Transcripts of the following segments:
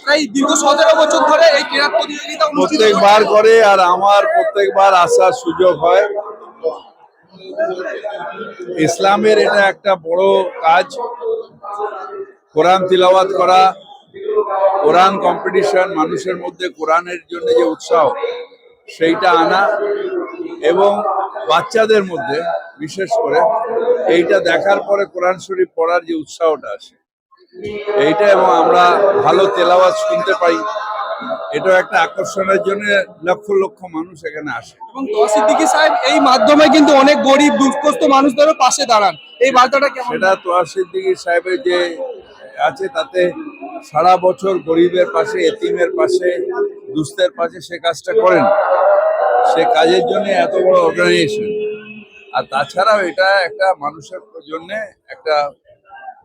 প্রায় দীর্ঘ সতেরো বছর ধরে এই কেরাত প্রতিযোগিতা প্রত্যেকবার করে আর আমার প্রত্যেকবার আসার সুযোগ হয়। ইসলামের এটা একটা বড় কাজ। কোরআন তিলাওয়াত করা, কোরআন কম্পিটিশন মানুষের মধ্যে কোরআনের জন্য যে উৎসাহ, সেইটা আনা এবং বাচ্চাদের মধ্যে, বিশেষ করে, এইটা দেখার পরে কোরআন শরীফ পড়ার যে উৎসাহটা আসে। এইটা এবং আমরা ভালো তেলাওয়াজ শুনতে পাই। এটাও একটা আকর্ষণের জন্য লক্ষ লক্ষ মানুষ এখানে আসে। এবং সিদ্দিকী সাহেব এই মাধ্যমে কিন্তু অনেক গরিব দুঃখস্থ মানুষদেরও পাশে দাঁড়ান। এই বার্তাটা কেমন? সেটা তোয়া সিদ্দিকী সাহেবের যে আছে তাতে সারা বছর গরিবের পাশে এতিমের পাশে দুস্থের পাশে সে কাজটা করেন। সে কাজের জন্য এত বড় অর্গানাইজেশন আর তাছাড়াও এটা একটা মানুষের জন্য একটা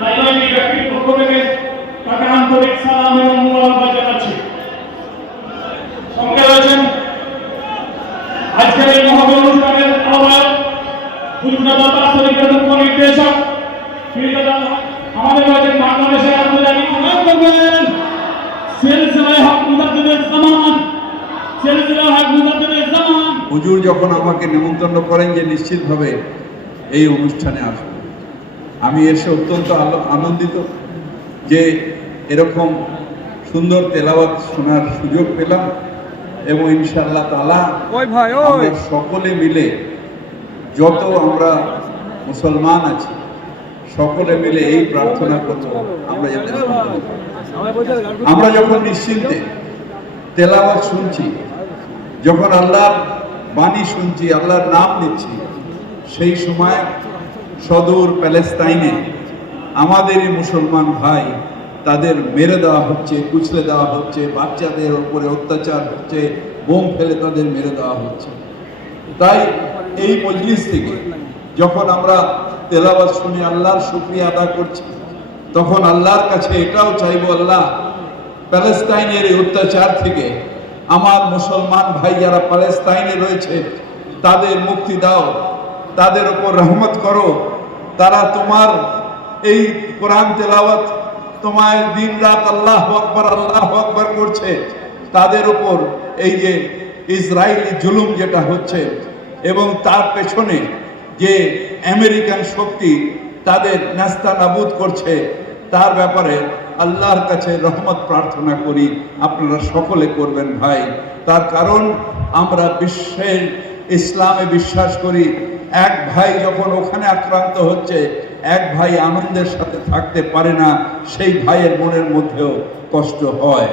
রাজনৈতিক ব্যক্তির পক্ষ থেকে তাকে আন্তরিক সালাম এবং মোবারকবাদ জানাচ্ছি আমাদের রয়েছেন বাংলাদেশের আন্তর্জাতিক প্রধান করবেন সিলসিলায় হক মুজাদ্দিদের জামান সিলসিলায় হক মুজাদ্দিদের হুজুর যখন আমাকে নিমন্ত্রণ করেন যে নিশ্চিতভাবে এই অনুষ্ঠানে আসব। আমি এসে অত্যন্ত আনন্দিত যে এরকম সুন্দর তেলাওয়াত শোনার সুযোগ পেলাম এবং ইনশাআল্লাহ তালা ওই ভাই আমরা সকলে মিলে যত আমরা মুসলমান আছি সকলে মিলে এই প্রার্থনা করব। আমরা যাতে আমরা যখন নিশ্চিন্তে তেলাওয়াত শুনছি যখন আল্লাহর বাণী শুনছি, আল্লাহর নাম নিচ্ছি। সেই সময় সদূর প্যালেস্তাইনে আমাদেরই মুসলমান ভাই, তাদের মেরে দেওয়া হচ্ছে, কুচলে দেওয়া হচ্ছে, বাচ্চাদের ওপরে অত্যাচার হচ্ছে, বোম ফেলে তাদের মেরে দেওয়া হচ্ছে। তাই এই মজলিস থেকে যখন আমরা তেলাবাদ শুনে, আল্লাহর শুক্রিয়া আদা করছি, তখন আল্লাহর কাছে এটাও চাইব আল্লাহ, প্যালেস্তাইনের এই অত্যাচার থেকে আমার মুসলমান ভাই যারা প্যালেস্তাইনে রয়েছে, তাদের মুক্তি দাও, তাদের উপর রহমত করো। তারা তোমার এই কোরআন তেলাওয়াত তোমার দিন রাত আল্লাহ আকবর আল্লাহ আকবর করছে। তাদের উপর এই যে ইসরায়েলি জুলুম যেটা হচ্ছে এবং তার পেছনে যে আমেরিকান শক্তি তাদের নাস্তা নাবুদ করছে তার ব্যাপারে আল্লাহর কাছে রহমত প্রার্থনা করি। আপনারা সকলে করবেন ভাই। তার কারণ আমরা বিশ্বের ইসলামে বিশ্বাস করি, এক ভাই যখন ওখানে আক্রান্ত হচ্ছে, এক ভাই আনন্দের সাথে থাকতে পারে না, সেই ভাইয়ের মনের মধ্যেও কষ্ট হয়।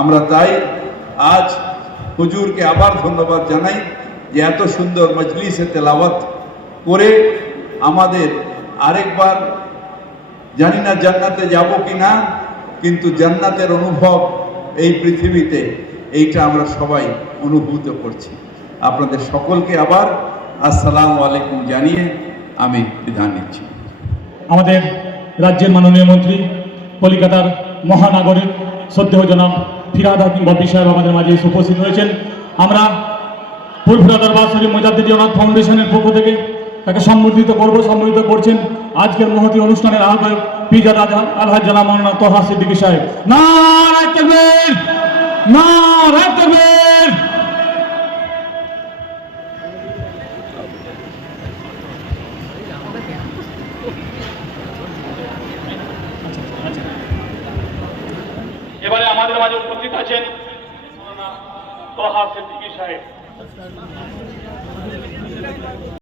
আমরা তাই আজ হুজুরকে আবার ধন্যবাদ জানাই যে এত সুন্দর মজলিসে তেলাওয়াত করে আমাদের আরেকবার জানি না জান্নাতে যাব কি না কিন্তু জান্নাতের অনুভব এই পৃথিবীতে, এইটা আমরা সবাই অনুভূত করছি। আপনাদের সকলকে আবার আসসালামু আলাইকুম জানিয়ে আমি বিধান নিচ্ছি। আমাদের রাজ্যের মাননীয় মন্ত্রী, কলিকাতার মহানাগরিক শ্রদ্ধেয় জনাব ফিরাদ হাকিম বাপ্পি সাহেব আমাদের মাঝে উপস্থিত হয়েছেন আমরা ফুলফুরা দরবার শরীফ মোজাদ্দিদ জনাব ফাউন্ডেশনের পক্ষ থেকে তাকে সম্বর্ধিত করব, সম্বর্ধিত করছেন আজকের মহতী অনুষ্ঠানের আহ্বায়ক পিজাদ আলহাজ জনাব মাওলানা তোহা সিদ্দিকী সাহেব। এবারে আমাদের মাঝে উপস্থিত আছেন